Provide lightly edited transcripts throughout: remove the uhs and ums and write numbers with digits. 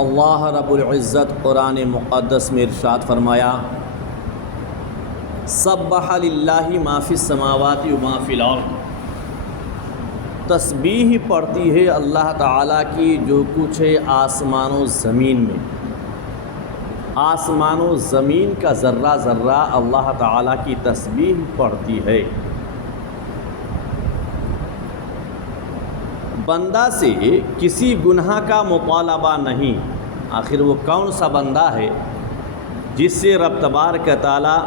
اللہ رب العزت قرآن مقدس میں ارشاد فرمایا، سبح للہ ما فی السماوات و ما فی الارض، تسبیح پڑھتی ہے اللہ تعالیٰ کی جو کچھ ہے آسمان و زمین میں۔ آسمان و زمین کا ذرہ ذرہ اللہ تعالیٰ کی تسبیح پڑھتی ہے۔ بندہ سے کسی گناہ کا مطالبہ نہیں، آخر وہ کون سا بندہ ہے جس سے رب تبارک تعالیٰ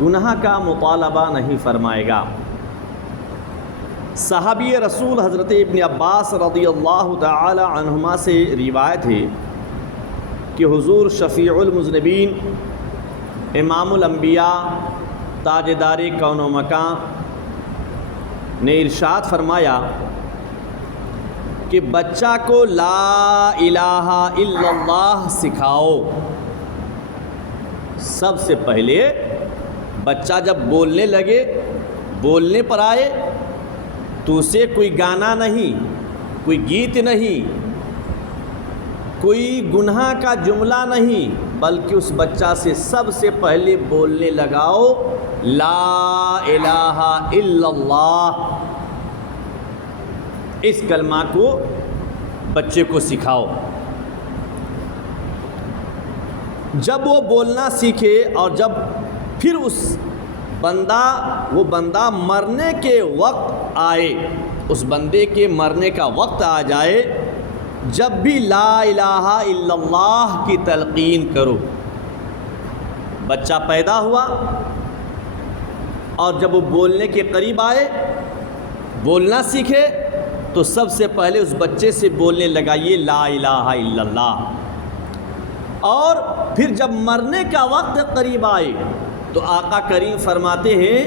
گناہ کا مطالبہ نہیں فرمائے گا۔ صحابی رسول حضرت ابن عباس رضی اللہ تعالی عنہما سے روایت ہے کہ حضور شفیع المذنبین، امام الانبیاء، تاجدار کون و مکان نے ارشاد فرمایا کہ بچہ کو لا الہ الا اللہ سکھاؤ۔ سب سے پہلے بچہ جب بولنے لگے، بولنے پر آئے تو اسے کوئی گانا نہیں، کوئی گیت نہیں، کوئی گناہ کا جملہ نہیں، بلکہ اس بچہ سے سب سے پہلے بولنے لگاؤ لا الہ الا اللہ۔ اس کلمہ کو بچے کو سکھاؤ۔ جب وہ بولنا سیکھے اور جب پھر وہ بندہ مرنے کے وقت آئے، اس بندے کے مرنے کا وقت آ جائے، جب بھی لا الہ الا اللہ کی تلقین کرو۔ بچہ پیدا ہوا اور جب وہ بولنے کے قریب آئے، بولنا سیکھے، تو سب سے پہلے اس بچے سے بولنے لگائیے لا الہ الا اللہ۔ اور پھر جب مرنے کا وقت قریب آئے تو آقا کریم فرماتے ہیں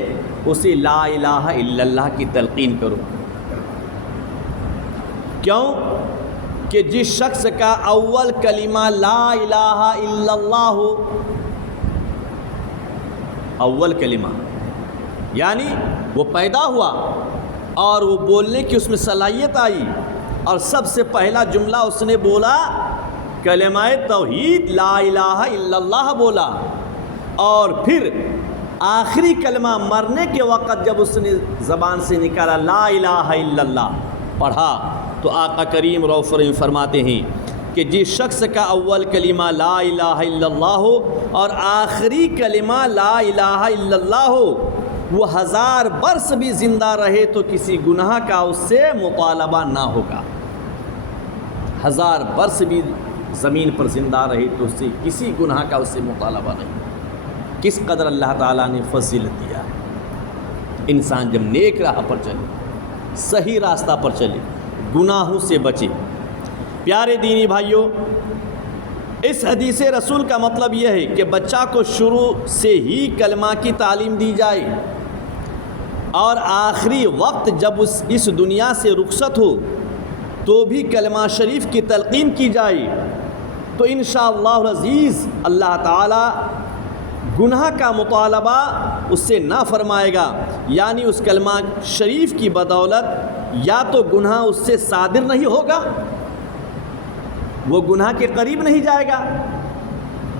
اسے لا الہ الا اللہ کی تلقین کرو۔ کیوں کہ جس شخص کا اول کلمہ لا الہ الا اللہ ہو، اول کلمہ یعنی وہ پیدا ہوا اور وہ بولنے کی اس میں صلاحیت آئی اور سب سے پہلا جملہ اس نے بولا کلمہ توحید لا الہ الا اللہ بولا، اور پھر آخری کلمہ مرنے کے وقت جب اس نے زبان سے نکالا لا الہ الا اللہ پڑھا، تو آقا کریم رؤوف رحیم فرماتے ہیں کہ جس شخص کا اول کلمہ لا الہ الا اللہ ہو اور آخری کلمہ لا الہ الا اللہ ہو، وہ 1000 برس بھی زندہ رہے تو کسی گناہ کا اس سے مطالبہ نہ ہوگا۔ 1000 برس بھی زمین پر زندہ رہے تو اس سے کسی گناہ کا اس سے مطالبہ نہیں۔ کس قدر اللہ تعالیٰ نے فضیلت دیا ہے۔ انسان جب نیک راہ پر چلے، صحیح راستہ پر چلے، گناہوں سے بچے۔ پیارے دینی بھائیوں، اس حدیث رسول کا مطلب یہ ہے کہ بچہ کو شروع سے ہی کلمہ کی تعلیم دی جائے اور آخری وقت جب اس دنیا سے رخصت ہو تو بھی کلمہ شریف کی تلقین کی جائے، تو انشاءاللہ العزیز اللہ تعالی گناہ کا مطالبہ اس سے نہ فرمائے گا، یعنی اس کلمہ شریف کی بدولت یا تو گناہ اس سے صادر نہیں ہوگا، وہ گناہ کے قریب نہیں جائے گا۔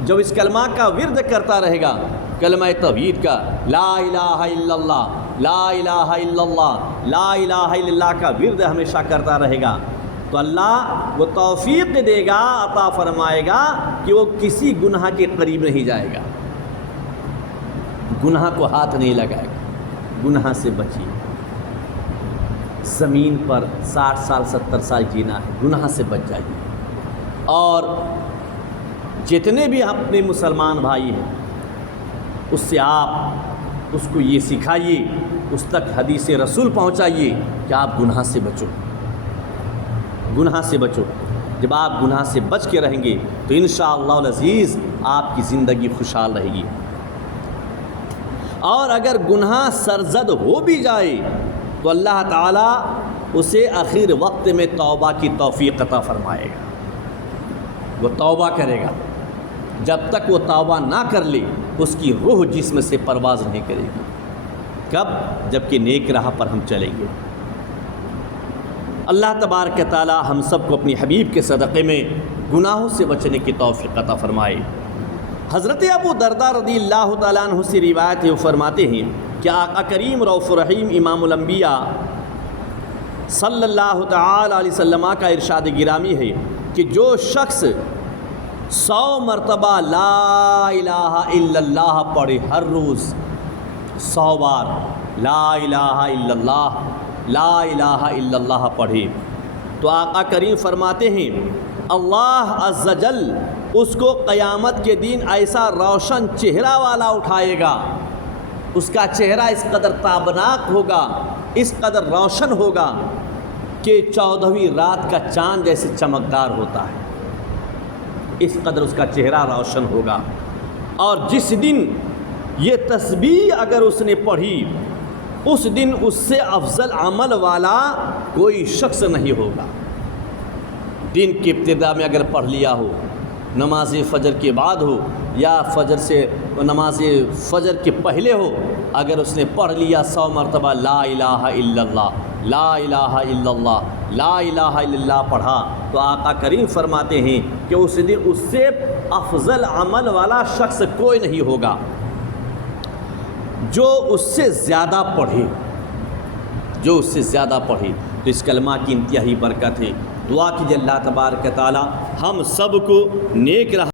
جب اس کلمہ کا ورد کرتا رہے گا، کلمہ توحید کا لا الہ الا اللہ لا الہ الا اللہ لا الہ الا اللہ کا ورد ہمیشہ کرتا رہے گا، تو اللہ وہ توفیق دے گا، عطا فرمائے گا کہ وہ کسی گناہ کے قریب نہیں جائے گا، گناہ کو ہاتھ نہیں لگائے گا۔ گناہ سے بچیے۔ زمین پر 60 سال 70 سال جینا ہے، گناہ سے بچ جائیے۔ اور جتنے بھی اپنے مسلمان بھائی ہیں اس سے آپ اس کو یہ سکھائیے، اس تک حدیث رسول پہنچائیے کہ آپ گناہ سے بچو، گناہ سے بچو۔ جب آپ گناہ سے بچ کے رہیں گے تو انشاءاللہ العزیز آپ کی زندگی خوشحال رہے گی۔ اور اگر گناہ سرزد ہو بھی جائے تو اللہ تعالیٰ اسے آخر وقت میں توبہ کی توفیق عطا فرمائے گا، وہ توبہ کرے گا۔ جب تک وہ توبہ نہ کر لے اس کی روح جسم سے پرواز نہیں کرے گی۔ کب؟ جب کہ نیک راہ پر ہم چلیں گے۔ اللہ تبارک تعالی ہم سب کو اپنی حبیب کے صدقے میں گناہوں سے بچنے کی توفیق عطا فرمائے۔ حضرت ابو درداء رضی اللہ تعالیٰ عنہ سے روایت ہے، وہ فرماتے ہیں کہ آقا کریم رؤوف رحیم امام الانبیاء صلی اللہ تعالی علیہ وسلم کا ارشاد گرامی ہے کہ جو شخص 100 مرتبہ لا الہ الا اللہ پڑھے، ہر روز 100 بار لا الہ الا اللہ لا الہ الا اللہ پڑھے، تو آقا کریم فرماتے ہیں اللہ عز و جل اس کو قیامت کے دن ایسا روشن چہرہ والا اٹھائے گا، اس کا چہرہ اس قدر تابناک ہوگا، اس قدر روشن ہوگا کہ 14ویں رات کا چاند جیسے چمکدار ہوتا ہے، اس قدر اس کا چہرہ روشن ہوگا۔ اور جس دن یہ تسبیح اگر اس نے پڑھی، اس دن اس سے افضل عمل والا کوئی شخص نہیں ہوگا۔ دن کی ابتدا میں اگر پڑھ لیا ہو، نماز فجر کے بعد ہو یا فجر سے نماز فجر کے پہلے ہو، اگر اس نے پڑھ لیا 100 مرتبہ لا الہ الا اللہ لا الہ الا اللہ لا الہ الا اللہ پڑھا، تو آقا کریم فرماتے ہیں کہ اس دن اس سے افضل عمل والا شخص کوئی نہیں ہوگا جو اس سے زیادہ پڑھے، جو اس سے زیادہ پڑھے۔ تو اس کلمہ کی انتہائی برکت ہے۔ دعا کیجیے اللہ تبارک و تعالی ہم سب کو نیک